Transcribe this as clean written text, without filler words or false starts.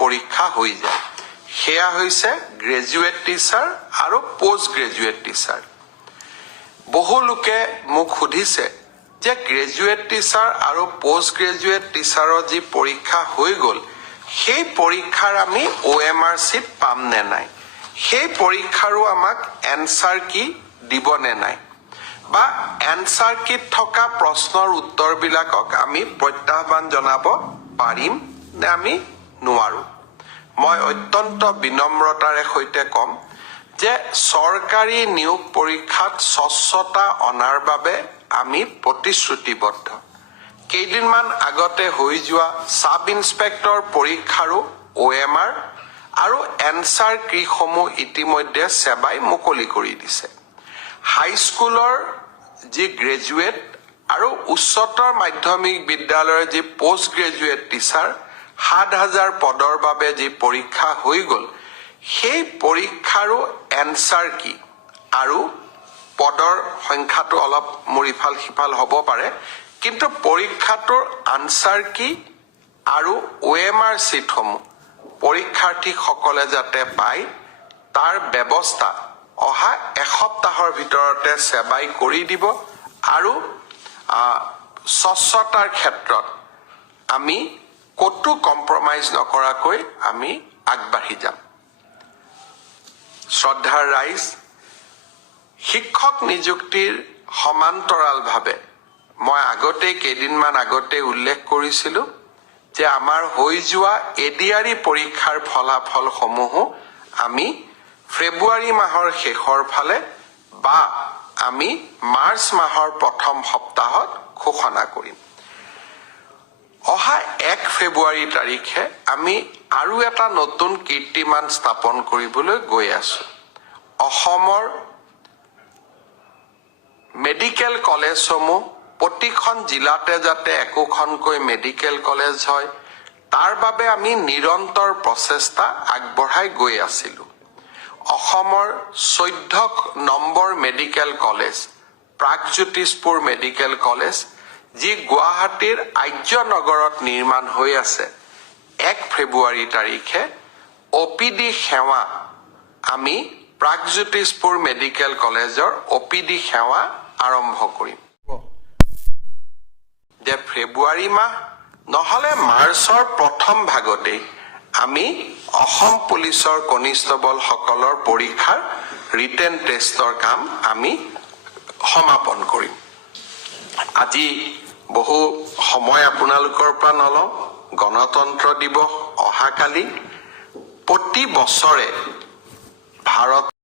পৰীক্ষা হৈ যায় সেয়া হৈছে গ্ৰেজুৱেট টিচাৰ আৰু পোষ্ট গ্ৰেজুৱেট টিচাৰ বহু লোকে মোক সুধিছে যে গ্ৰেজুৱেট টিচাৰ আৰু পোষ্ট গ্ৰেজুৱেট টিচাৰৰ যি পৰীক্ষা হৈ গ'ল সেই পৰীক্ষাৰ আমি OMR চিট পাম নে নাই সেই পৰীক্ষাৰো আমাক এনসাৰ কি দিব নে নাই বা এনসাৰ কিট থকা প্ৰশ্নৰ উত্তৰবিলাকক আমি প্ৰত্যাহ্বান জনাব পাৰিম নে আমি নোৱাৰো মই অত্যন্ত বিনম্ৰতাৰে সৈতে কম যে চৰকাৰী নিয়োগ পৰীক্ষাত স্বচ্ছতা অনাৰ বাবে আমি প্ৰতিশ্ৰুতিবদ্ধ কেইদিনমান আগতে হৈ যোৱা সাব ইন্সপেক্টৰ পৰীক্ষাৰো OMR আৰু এনসাৰ কিসমূহ ইতিমধ্যে সেৱাই মুকলি কৰি দিছে হাইস্কুলৰ যি গ্ৰেজুৱেট আৰু উচ্চতৰ মাধ্যমিক বিদ্যালয়ৰ যি পোষ্ট গ্ৰেজুৱেট টিচাৰ ৭,০০০ পদৰ বাবে যি পৰীক্ষা হৈ গ'ল সেই পৰীক্ষাৰো এনসাৰ কি আৰু পদৰ সংখ্যাটো অলপ মৰিফাল সিফাল হ'ব পাৰে কিন্তু পৰীক্ষাটোৰ আনসাৰ কি আৰু OMR চিটসমূহ পৰীক্ষাৰ্থীসকলে যাতে পায় তাৰ ব্যৱস্থা অহা এসপ্তাহৰ ভিতৰতে সেৱাই কৰি দিব আৰু স্বচ্ছতাৰ ক্ষেত্ৰত আমি কতো কম্প্ৰমাইজ নকৰাকৈ আমি আগবাঢ়ি যাম শ্ৰদ্ধাৰ ৰাইজ শিক্ষক নিযুক্তিৰ সমান্তৰালভাৱে মই আগতে কেইদিনমান আগতে উল্লেখ কৰিছিলো যে আমাৰ হৈ যোৱা এডিআৰই পৰীক্ষাৰ ফলাফলসমূহ আমি ফেব্ৰুৱাৰী মাহৰ শেষৰ ফালে বা আমি মাৰ্চ মাহৰ প্ৰথম সপ্তাহত ঘোষণা কৰিম অহা 1 ফেব্ৰুৱাৰী তাৰিখে আমি আৰু এটা নতুন কীৰ্তিমান স্থাপন কৰিবলৈ গৈ আছো অসমৰ মেডিকেল কলেজসমূহ প্ৰতিখন জিলাতে যাতে একোখনকৈ মেডিকেল কলেজ হয় তাৰ বাবে আমি নিৰন্তৰ প্ৰচেষ্টা আগবঢ়াই গৈ আছিলো অসমৰ 14 number medical college Pragjyotishpur medical college যি গুৱাহাটীৰ আৰ্যনগৰত নিৰ্মাণ হৈ আছে 1 ফেব্ৰুৱাৰী তাৰিখে OPD সেৱা আমি প্ৰাগজ্যোতিষপুৰ মেডিকেল কলেজৰ OPD সেৱা আৰম্ভ কৰিম যে ফেব্ৰুৱাৰী মাহ নহলে মাৰ্চৰ প্ৰথম ভাগতে আমি অসম পুলিচৰ কনিষ্টবল সকলৰ পৰীক্ষাৰ ৰিটেন টেষ্টৰ কাম আমি সমাপন কৰিম আজি বহু সময় আপোনালোকৰ পৰা নলওঁ গণতন্ত্ৰ দিৱস অহাকালি প্ৰতি বছৰে ভাৰত